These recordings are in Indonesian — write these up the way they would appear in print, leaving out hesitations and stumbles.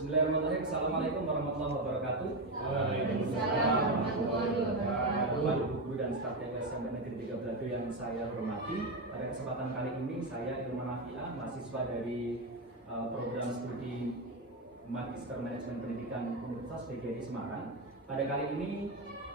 Bismillahirrahmanirrahim. Assalamualaikum warahmatullahi wabarakatuh. Waalaikumsalam warahmatullahi wabarakatuh. Bapak Ibu Guru dan staf TK SMP Negeri 3 Belado yang saya hormati, pada kesempatan kali ini saya Ilman Nafi'ah, mahasiswa dari program studi Magister Manajemen Pendidikan Universitas PGRI Semarang. Pada kali ini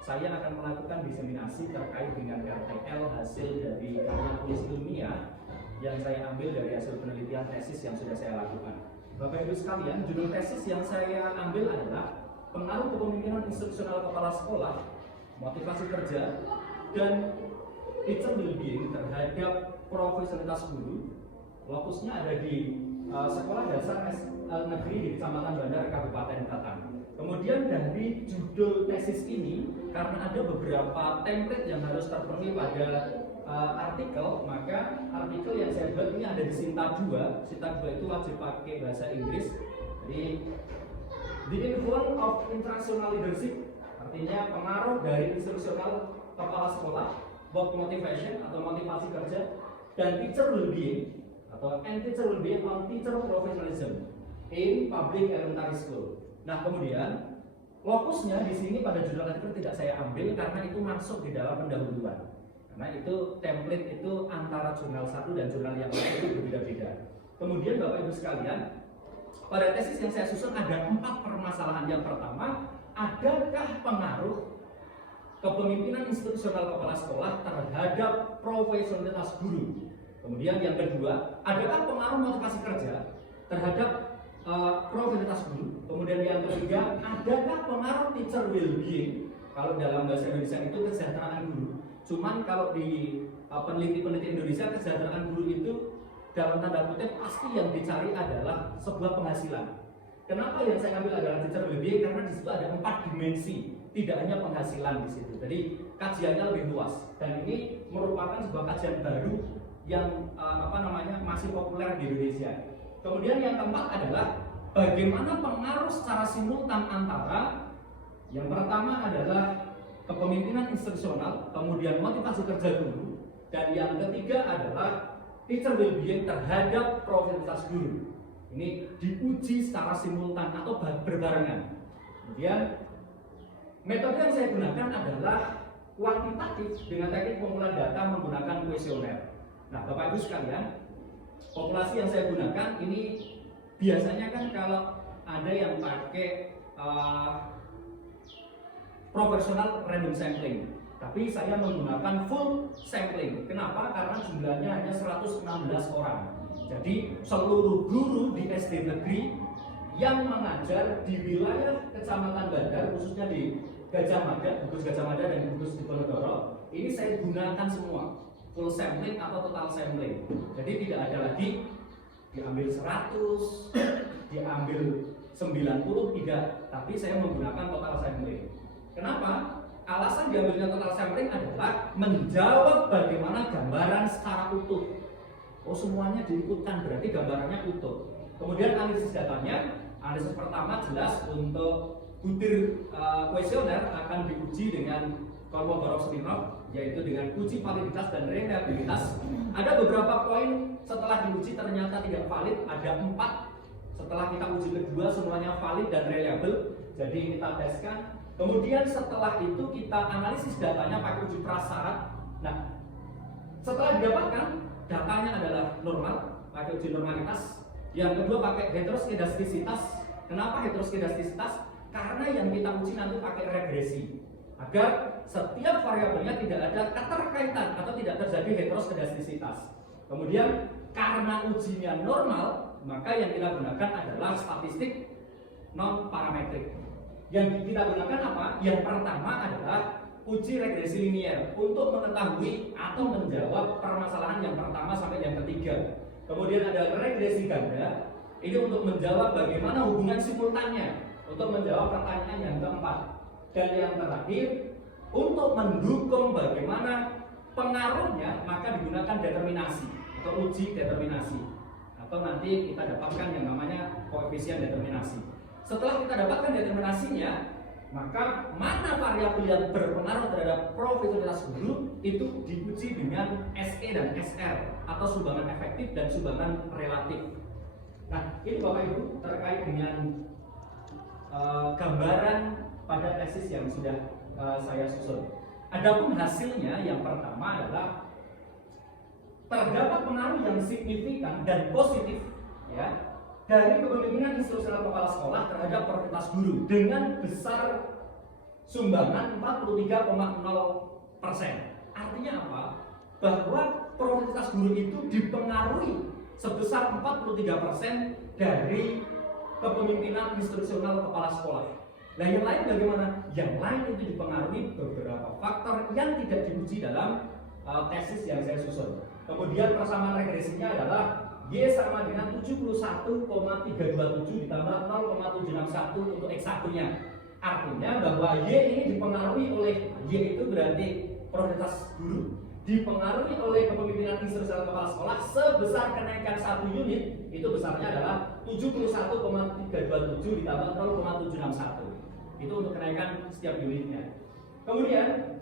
saya akan melakukan diseminasi terkait dengan RTL hasil dari karya tulis ilmiah yang saya ambil dari hasil penelitian tesis yang sudah saya lakukan. Bapak Ibu sekalian, judul tesis yang saya ambil adalah pengaruh kepemimpinan instruksional kepala sekolah, motivasi kerja, dan teacher well-being terhadap profesionalitas guru. Lokusnya ada di Sekolah Dasar Negeri di Kecamatan Bandar, Kabupaten Batang. Kemudian dari judul tesis ini, karena ada beberapa template yang harus terpenuhi pada artikel, maka artikel yang saya buat ini ada di Sinta 2. Sinta 2 itu wajib pakai bahasa Inggris. Jadi the influence of instructional leadership, artinya pengaruh dari instruksional kepala sekolah, work motivation atau motivasi kerja, dan teacher well-being atau teacher well-being on teacher professionalism in public elementary school. Nah, kemudian lokusnya di sini pada judul artikel tidak saya ambil karena itu masuk di dalam pendahuluan. Karena itu template itu antara jurnal satu dan jurnal yang lain itu berbeda-beda. Kemudian Bapak Ibu sekalian, pada tesis yang saya susun ada 4 permasalahan. Yang pertama, adakah pengaruh kepemimpinan instruksional kepala sekolah terhadap profesionalitas guru? Kemudian yang kedua, adakah pengaruh motivasi kerja terhadap profesionalitas guru? Kemudian yang ketiga, adakah pengaruh teacher well-being? Kalau dalam bahasa Indonesia itu kesejahteraan guru. Cuman kalau di peneliti-peneliti Indonesia, kesejahteraan guru itu dalam tanda kutip pasti yang dicari adalah sebuah penghasilan. Kenapa yang saya ambil adalah teacher well-being? Karena di situ ada 4 dimensi, tidak hanya penghasilan di situ. Jadi kajiannya lebih luas dan ini merupakan sebuah kajian baru yang masih populer di Indonesia. Kemudian yang keempat adalah bagaimana pengaruh secara simultan antara yang pertama adalah kepemimpinan instruksional, kemudian motivasi kerja guru, dan yang ketiga adalah teacher well-being terhadap profesionalitas guru. Ini diuji secara simultan atau berbarengan. Kemudian metode yang saya gunakan adalah kuantitatif dengan teknik pengumpulan data menggunakan kuesioner. Nah, Bapak Ibu sekalian, populasi yang saya gunakan ini biasanya kan kalau ada yang pakai proportional random sampling, tapi saya menggunakan full sampling. Kenapa? Karena jumlahnya hanya 116 orang. Jadi seluruh guru di SD negeri yang mengajar di wilayah Kecamatan Bandar, khususnya di Gajah Mada, Gugus Gajah Mada dan Gugus Diponegoro, ini saya gunakan semua full sampling atau total sampling. Jadi tidak ada lagi diambil 100, diambil 90, tidak, tapi saya menggunakan total sampling. Kenapa? Alasan diambilnya total sampling adalah menjawab bagaimana gambaran secara utuh. Oh, semuanya diikutkan, berarti gambarannya utuh. Kemudian analisis datanya, analisis pertama jelas untuk butir kuesioner akan diuji dengan Kolmogorov-Smirnov, yaitu dengan uji validitas dan reliabilitas. Ada beberapa poin setelah diuji ternyata tidak valid, ada 4. Setelah kita uji kedua semuanya valid dan reliable, jadi kita teskan. Kemudian setelah itu kita analisis datanya pakai uji prasyarat. Nah, setelah didapatkan datanya adalah normal, pakai uji normalitas. Yang kedua pakai heteroskedastisitas. Kenapa heteroskedastisitas? Karena yang kita uji nanti pakai regresi, agar setiap variabelnya tidak ada keterkaitan atau tidak terjadi heteroskedastisitas. Kemudian karena ujinya normal, maka yang kita gunakan adalah statistik non parametrik. Yang kita gunakan apa? Yang pertama adalah uji regresi linier untuk mengetahui atau menjawab permasalahan yang pertama sampai yang ketiga. Kemudian ada regresi ganda, ini untuk menjawab bagaimana hubungan simultannya, untuk menjawab pertanyaan yang keempat. Dan yang terakhir, untuk mendukung bagaimana pengaruhnya, maka digunakan determinasi atau uji determinasi, atau nanti kita dapatkan yang namanya koefisien determinasi. Setelah kita dapatkan determinasinya, maka mana variabel yang berpengaruh terhadap profesionalitas guru itu diuji dengan SE dan SR atau sumbangan efektif dan sumbangan relatif. Nah, ini Bapak Ibu terkait dengan gambaran pada tesis yang sudah saya susun. Adapun hasilnya yang pertama adalah terdapat pengaruh yang signifikan dan positif ya dari kepemimpinan institusional kepala sekolah terhadap produktivitas guru dengan besar sumbangan 43,0%. Artinya apa? Bahwa produktivitas guru itu dipengaruhi sebesar 43% dari kepemimpinan institusional kepala sekolah. Nah, yang lain bagaimana? Yang lain itu dipengaruhi beberapa faktor yang tidak diuji dalam tesis yang saya susun. Kemudian persamaan regresinya adalah Y sama dengan 71,327 ditambah 0,761 untuk X1-nya. Artinya bahwa Y ini dipengaruhi oleh Y itu berarti produktivitas guru, dipengaruhi oleh kepemimpinan institusional kepala sekolah sebesar kenaikan 1 unit, itu besarnya adalah 71,327 ditambah 0,761. Itu untuk kenaikan setiap unitnya. Kemudian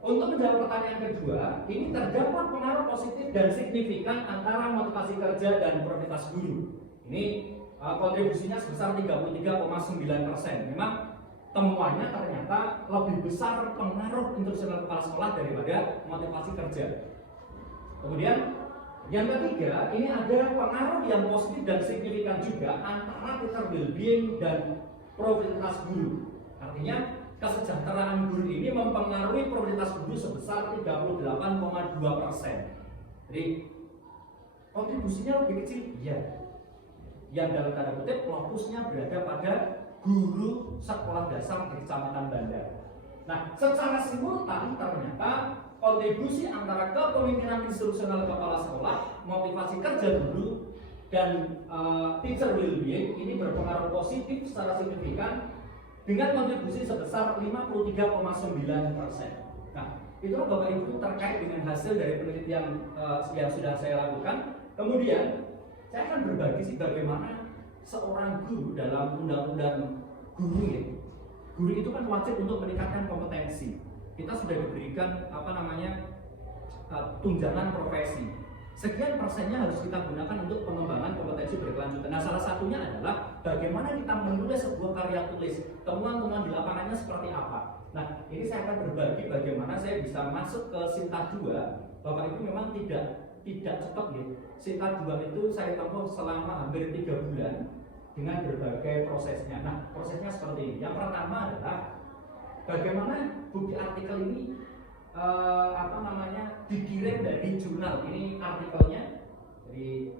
untuk menjawab pertanyaan kedua, ini terdapat pengaruh positif dan signifikan antara motivasi kerja dan produktivitas guru. Ini kontribusinya sebesar 33,9%. Memang temuannya ternyata lebih besar pengaruh institusional kepala sekolah daripada motivasi kerja. Kemudian yang ketiga, ini ada pengaruh yang positif dan signifikan juga antara teacher well-being dan produktivitas guru. Artinya kesejahteraan guru ini mempengaruhi produktivitas guru sebesar 38,2%. Jadi kontribusinya lebih kecil, ya. Yang dalam tanda kutip fokusnya berada pada guru sekolah dasar di Kecamatan Bandar. Nah, secara simultan ternyata kontribusi antara kepemimpinan institusional kepala sekolah, motivasi kerja guru, dan teacher well-being ini berpengaruh positif secara signifikan dengan kontribusi sebesar 53,9%. Nah, itulah Bapak Ibu terkait dengan hasil dari penelitian yang sudah saya lakukan. Kemudian saya akan berbagi sih bagaimana seorang guru dalam undang-undang guru ya. Guru itu kan wajib untuk meningkatkan kompetensi. Kita sudah diberikan tunjangan profesi. Sekian persennya harus kita gunakan untuk pengembangan kompetensi berkelanjutan. Nah, salah satunya adalah bagaimana kita menulis sebuah karya tulis. Temuan-temuan di lapangannya seperti apa. Nah, ini saya akan berbagi bagaimana saya bisa masuk ke Sinta 2. Bapak Ibu memang tidak cepat ya. Sinta 2 itu saya tempuh selama hampir 3 bulan dengan berbagai prosesnya. Nah, prosesnya seperti ini. Yang pertama adalah bagaimana bukti artikel ini dikirim dari jurnal. Ini artikelnya. Jadi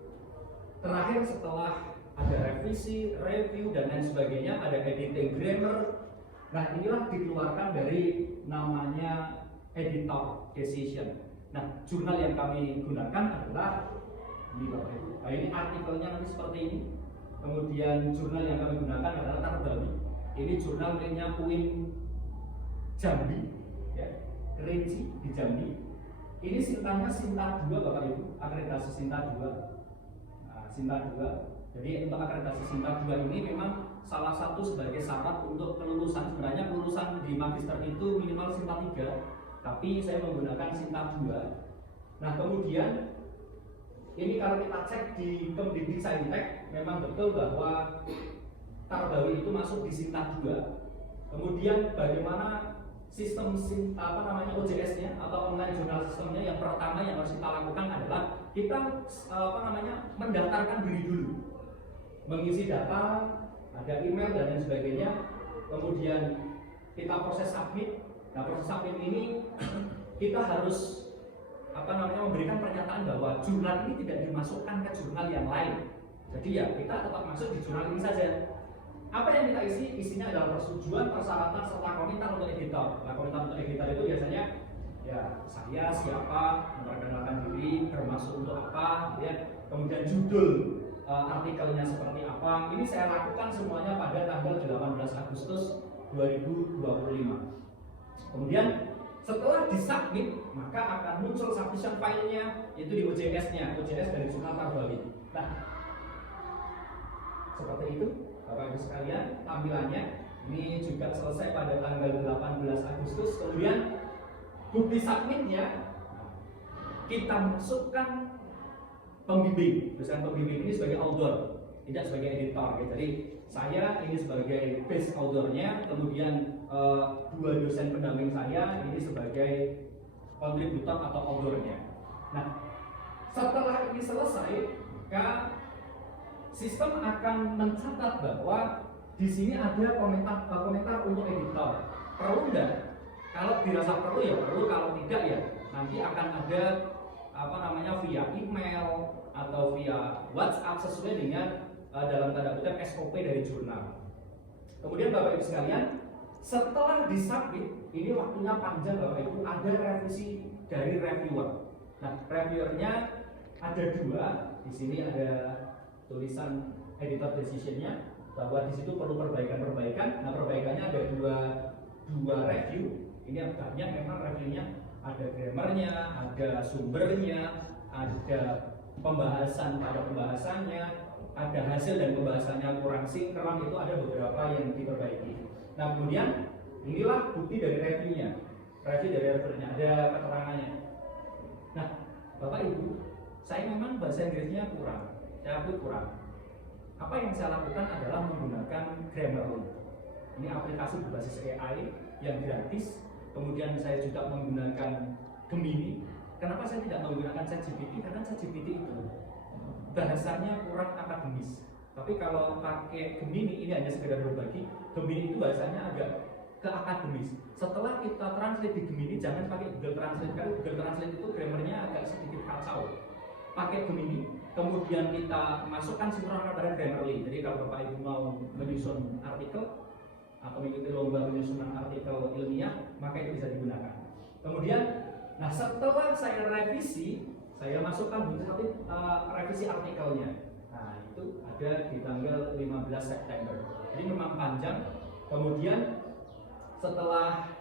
terakhir setelah ada revisi, review dan lain sebagainya, ada editing grammar. Nah, inilah dikeluarkan dari namanya editor decision. Nah, jurnal yang kami gunakan adalah ini Bapak Ibu. Nah, ini artikelnya nanti seperti ini. Kemudian jurnal yang kami gunakan adalah Tarbawi. Ini jurnal miliknya UIN Jambi, ya, Kerinci di Jambi. Ini Sintanya Sinta 2 Bapak Ibu, akreditasi Sinta 2. Nah, Sinta 2. Jadi untuk akreditasi Sinta 2 ini memang salah satu sebagai syarat untuk kelulusan. Sebenarnya kelulusan di magister itu minimal Sinta 3, tapi saya menggunakan Sinta 2. Nah, kemudian ini kalau kita cek di Kemdikbud Saintek, memang betul bahwa Tarbawi itu masuk di Sinta 2. Kemudian bagaimana sistem OJS-nya atau online jurnal sistemnya, yang pertama yang harus kita lakukan adalah kita mendaftarkan diri dulu, mengisi data, ada email dan lain sebagainya. Kemudian kita proses submit. Nah, proses submit ini kita harus memberikan pernyataan bahwa jurnal ini tidak dimasukkan ke jurnal yang lain. Jadi ya kita tetap masuk di jurnal ini saja. Apa yang kita isi? Isinya adalah persetujuan, persyaratan, serta komentar untuk editor. Nah, komentar untuk editor itu biasanya ya saya siapa, memperkenalkan diri, termasuk untuk apa, ya. Kemudian judul artikelnya seperti apa. Ini saya lakukan semuanya pada tanggal 18 Agustus 2025. Kemudian setelah disubmit, maka akan muncul submission filenya, itu di OJS-nya, OJS dari jurnal Tarbawi. Nah, seperti itu Bapak Ibu sekalian tampilannya. Ini juga selesai pada tanggal 18 Agustus. Kemudian bukti submitnya kita masukkan pembimbing. Tulisan pembimbing ini sebagai author. tidak sebagai editor ya. Jadi saya ini sebagai base authornya, kemudian dua dosen pendamping saya ini sebagai kontributor atau authornya. Nah, setelah ini selesai, sistem akan mencatat bahwa di sini ada komentar untuk editor. Perlu enggak? Kalau dirasa perlu ya perlu, kalau tidak ya nanti akan ada via email atau via WhatsApp sesuai dengan dalam tanda kutip SOP dari jurnal. Kemudian Bapak Ibu sekalian, setelah disubmit, ini waktunya panjang Bapak Ibu, ada revisi dari reviewer. Nah, reviewernya ada dua. Di sini ada tulisan editor decision-nya bahwa di situ perlu perbaikan. Nah, perbaikannya ada dua review. Ini banyak memang reviewnya, ada grammarnya, ada sumbernya, ada pembahasan pada pembahasannya, ada hasil dan pembahasannya kurang sinkron, itu ada beberapa yang diperbaiki. Nah, kemudian inilah bukti dari reviewnya, review dari reviewernya, ada keterangannya. Nah, Bapak Ibu, saya memang bahasa Inggrisnya kurang, saya akui kurang. Apa yang saya lakukan adalah menggunakan Grammarly. Ini aplikasi berbasis AI yang gratis. Kemudian saya juga menggunakan Gemini. Kenapa saya tidak menggunakan ChatGPT? Karena ChatGPT itu bahasanya kurang akademis. Tapi kalau pakai Gemini, ini hanya sekedar berbagi. Gemini itu bahasanya agak ke akademis. Setelah kita translate di Gemini, jangan pakai Google Translate, karena Google Translate itu grammarnya agak sedikit kacau. Pakai Gemini, kemudian kita masukkan sinkron pada Grammarly. Jadi kalau Bapak Ibu mau menyusun artikel atau mengikuti lomba penyusunan artikel ilmiah, maka itu bisa digunakan. Kemudian, nah setelah saya revisi, saya masukkan revisi artikelnya. Nah itu ada di tanggal 15 September. Jadi memang panjang. Kemudian setelah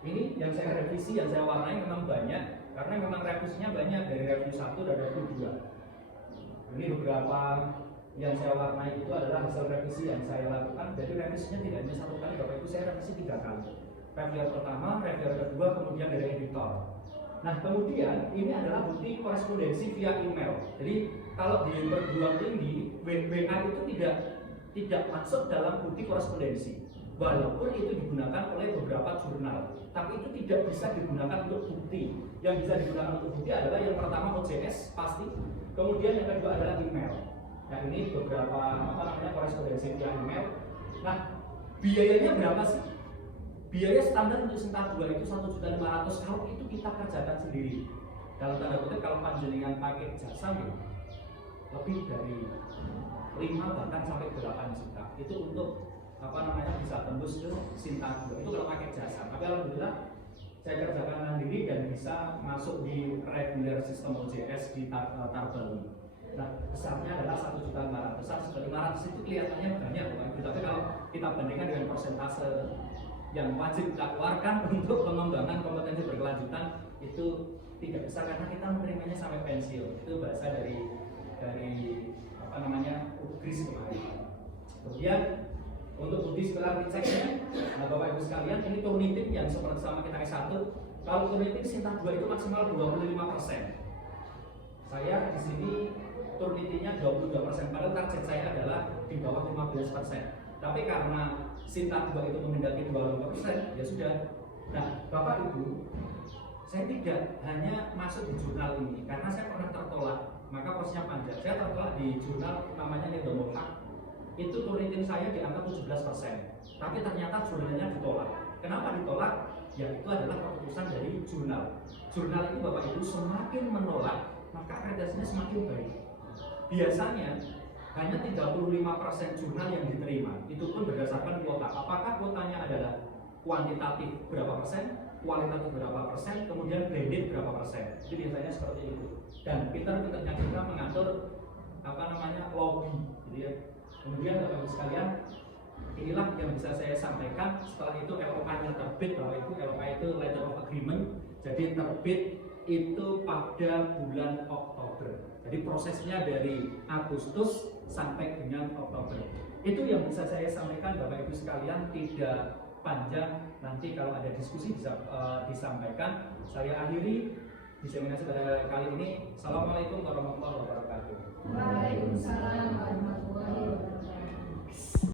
ini yang saya revisi, yang saya warnai memang banyak, karena memang revisinya banyak dari review 1 dan review 2. Ini beberapa yang saya warnai itu adalah hasil revisi yang saya lakukan. Jadi revisinya tidak hanya satu kali, Bapak Ibu, saya revisi 3 kali. Reviewer pertama, reviewer kedua, kemudian dari editor. Nah, kemudian ini adalah bukti korespondensi via email. Jadi kalau di perguruan tinggi, WA itu tidak masuk dalam bukti korespondensi. Walaupun itu digunakan oleh beberapa jurnal, tapi itu tidak bisa digunakan untuk bukti. Yang bisa digunakan untuk bukti adalah yang pertama OJS pasti, kemudian yang kedua adalah email. Nah, ini beberapa korespondensi via email. Nah, biayanya berapa sih? Biaya standar untuk Sinta 2 itu 1.500.000 kalau itu kita kerjakan sendiri. Dalam tanda kutip, kalau panjenengan pakai jasa ya, lebih dari 5 bahkan sampai 8 juta. Itu untuk bisa tembus ke Sinta 2 itu kalau pakai jasa. Tapi alhamdulillah saya kerjakan sendiri dan bisa masuk di regular sistem OJS di Tarbeli. Nah, besarnya adalah 1.500.000. 1.500.000 itu kelihatannya banyak, tapi kalau kita bandingkan dengan persentase yang wajib kita keluarkan untuk pengembangan kompetensi berkelanjutan itu tidak besar, karena kita menerimanya sampai pensiun. Itu bahasa dari Gris kemarin. Kemudian untuk bukti setelah diceknya, nah Bapak Ibu sekalian, ini Turnitin yang seperti sama kita S1. Kalau Turnitin Sinta 2 itu maksimal 25%. Saya di sini Turnitinnya 22%, padahal target saya adalah di bawah 15%. Tapi karena Sinta 2 itu menghendaki 25%, ya sudah. Nah, Bapak Ibu, saya tidak hanya masuk di jurnal ini karena saya pernah tertolak, maka prosesnya panjang. Saya tertolak di jurnal namanya Nedomohak. Itu Turnitin saya di angka 17%, tapi ternyata jurnalnya ditolak. Kenapa ditolak? Ya itu adalah keputusan dari jurnal. Jurnal itu Bapak Ibu semakin menolak, maka akreditasinya semakin baik. Biasanya hanya 35% jurnal yang diterima, itu pun berdasarkan kuota. Apakah kuotanya adalah kuantitatif berapa persen, kualitatif berapa persen, kemudian blended berapa persen. Itu biasanya seperti itu. Dan pinter-pinternya kita mengatur lobby, gitu ya. Kemudian Bapak Ibu sekalian, inilah yang bisa saya sampaikan. Setelah itu LOA-nya terbit, bahwa itu LOA itu Letter of Agreement. Jadi terbit itu pada bulan Oktober. Jadi prosesnya dari Agustus sampai dengan Oktober. Itu yang bisa saya sampaikan Bapak Ibu sekalian, tidak panjang. Nanti kalau ada diskusi bisa disampaikan. Saya akhiri diseminasi pada kali ini. Assalamualaikum warahmatullahi wabarakatuh.